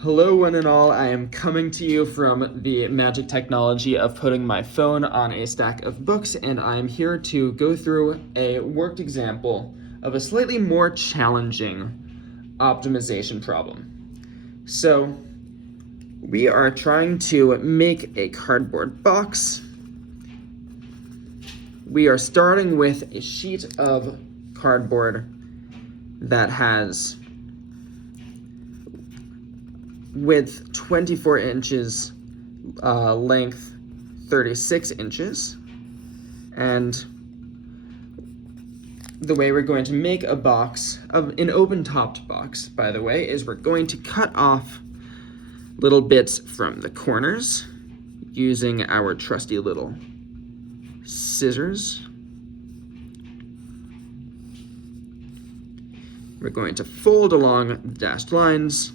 Hello one and all, I am coming to you from the magic technology of putting my phone on a stack of books, and I'm here to go through a worked example of a slightly more challenging optimization problem. So we are trying to make a cardboard box. We are starting with a sheet of cardboard that has width 24 inches, length 36 inches. And the way we're going to make a box, an open-topped box, by the way, is we're going to cut off little bits from the corners using our trusty little scissors. We're going to fold along the dashed lines,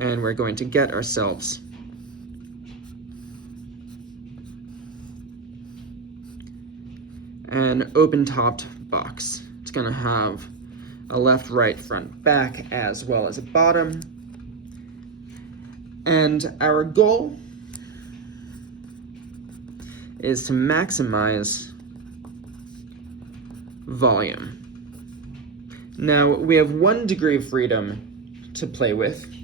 and we're going to get ourselves an open-topped box. It's going to have a left, right, front, back, as well as a bottom. And our goal is to maximize volume. Now, we have 1 degree of freedom to play with.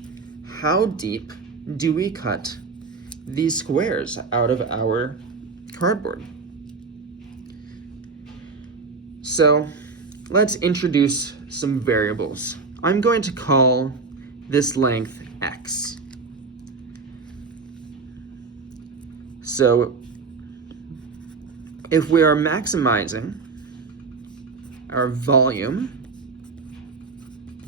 How deep do we cut these squares out of our cardboard? So let's introduce some variables. I'm going to call this length x. So if we are maximizing our volume,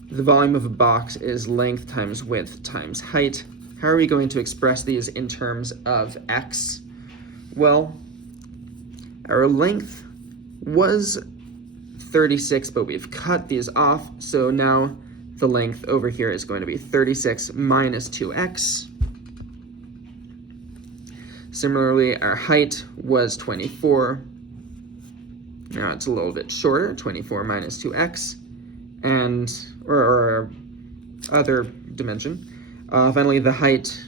the volume of a box is length times width times height. How are we going to express these in terms of x? Well, our length was 36, but we've cut these off, so now the length over here is going to be 36 minus 2x. Similarly, our height was 24. Now it's a little bit shorter, 24 minus 2x. And or other dimension. Finally, the height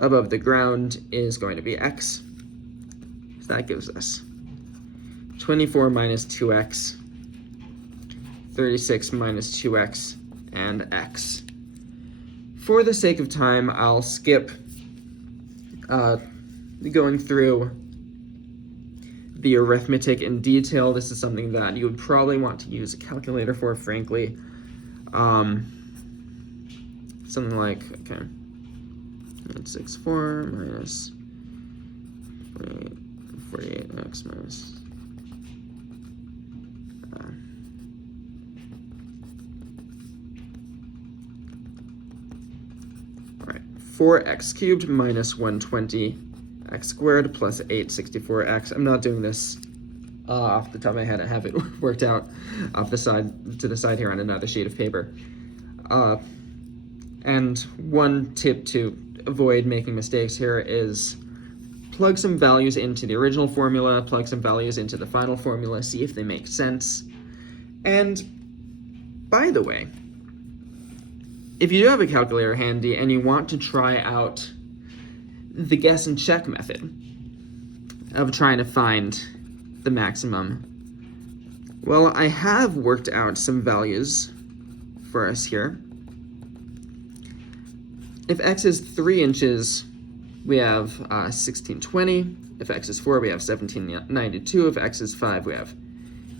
above the ground is going to be x. So that gives us 24 minus 2x, 36 minus 2x, and x. For the sake of time, I'll skip going through the arithmetic in detail. This is something that you would probably want to use a calculator for, frankly. Something like, okay, 864 minus 48x minus all right, 4x cubed minus 120 x squared plus 864x. I'm not doing this off the top of my head. I have it worked out off the side to the side here on another sheet of paper. And one tip to avoid making mistakes here is plug some values into the original formula, plug some values into the final formula, see if they make sense. And by the way, if you do have a calculator handy and you want to try out the guess and check method of trying to find the maximum, well, I have worked out some values for us here. If x is 3 inches, we have 1620. If x is 4, we have 1792. If x is 5, we have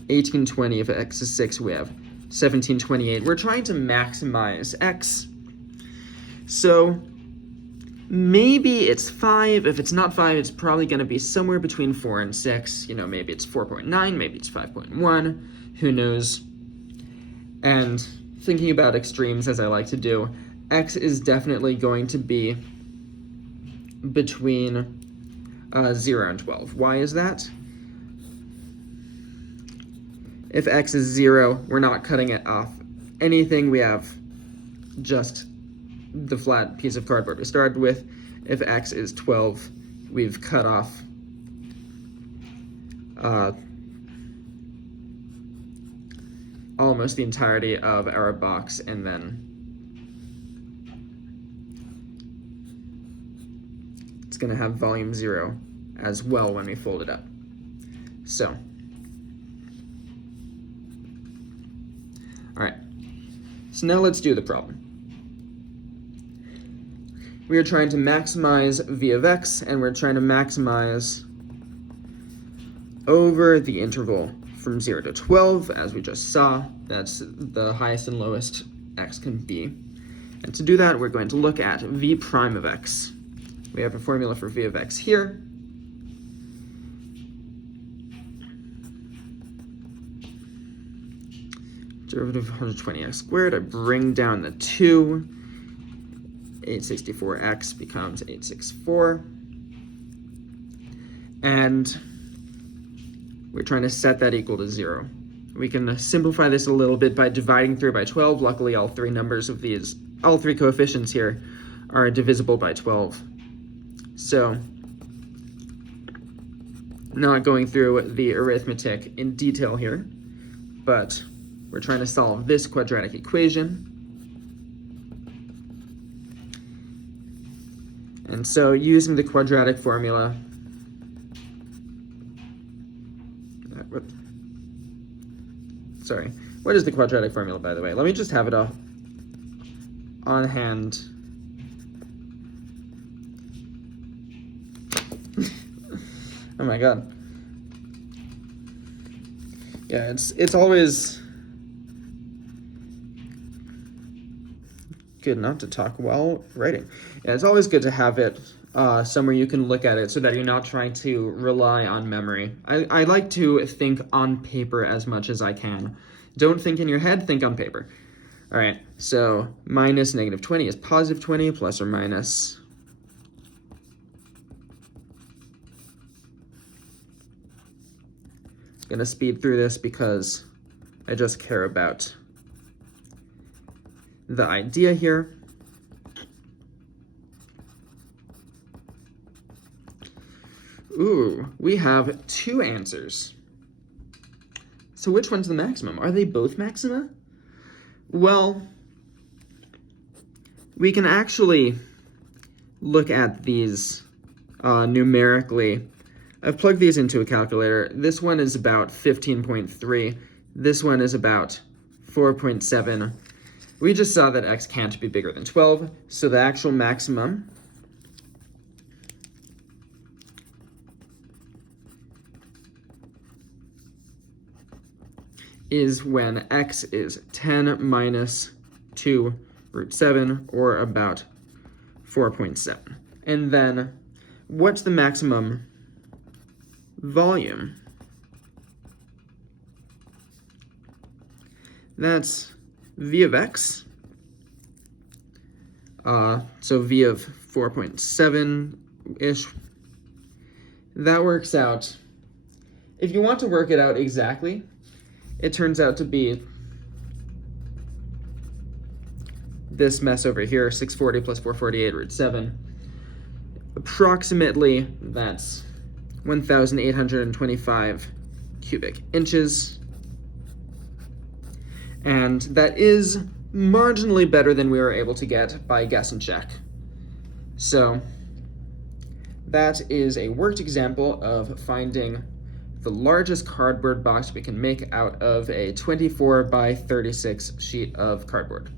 1820. If x is 6, we have 1728. We're trying to maximize x. So maybe it's 5. If it's not 5, it's probably going to be somewhere between 4 and 6. You know, maybe it's 4.9, maybe it's 5.1. Who knows? And thinking about extremes, as I like to do, x is definitely going to be between 0 and 12. Why is that? If x is 0, we're not cutting it off anything. We have just the flat piece of cardboard we started with. If x is 12, we've cut off almost the entirety of our box, and then going to have volume 0 as well when we fold it up. So, all right. So now let's do the problem. We are trying to maximize v of x, and we're trying to maximize over the interval from 0 to 12, as we just saw. That's the highest and lowest x can be. And to do that, we're going to look at v prime of x. We have a formula for v of x here. Derivative of 120x squared. I bring down the 2. 864x becomes 864. And we're trying to set that equal to 0. We can simplify this a little bit by dividing through by 12. Luckily, all three coefficients here are divisible by 12. So, not going through the arithmetic in detail here, but we're trying to solve this quadratic equation. And so using the quadratic formula, sorry, what is the quadratic formula, by the way? Let me just have it on hand. Oh my god. Yeah, it's always good not to talk while writing. Yeah, it's always good to have it somewhere you can look at it so that you're not trying to rely on memory. I like to think on paper as much as I can. Don't think in your head, think on paper. All right, so minus negative 20 is positive 20, plus or minus. I'm gonna speed through this because I just care about the idea here. Ooh, we have two answers. So which one's the maximum? Are they both maxima? Well, we can actually look at these numerically. I've plugged these into a calculator. This one is about 15.3. This one is about 4.7. We just saw that x can't be bigger than 12, so the actual maximum is when x is 10 minus 2 root 7, or about 4.7. And then, what's the maximum volume? That's v of x, so v of 4.7-ish. That works out. If you want to work it out exactly, it turns out to be this mess over here, 640 plus 448 root 7. Approximately, that's 1,825 cubic inches. And that is marginally better than we were able to get by guess and check. So that is a worked example of finding the largest cardboard box we can make out of a 24 by 36 sheet of cardboard.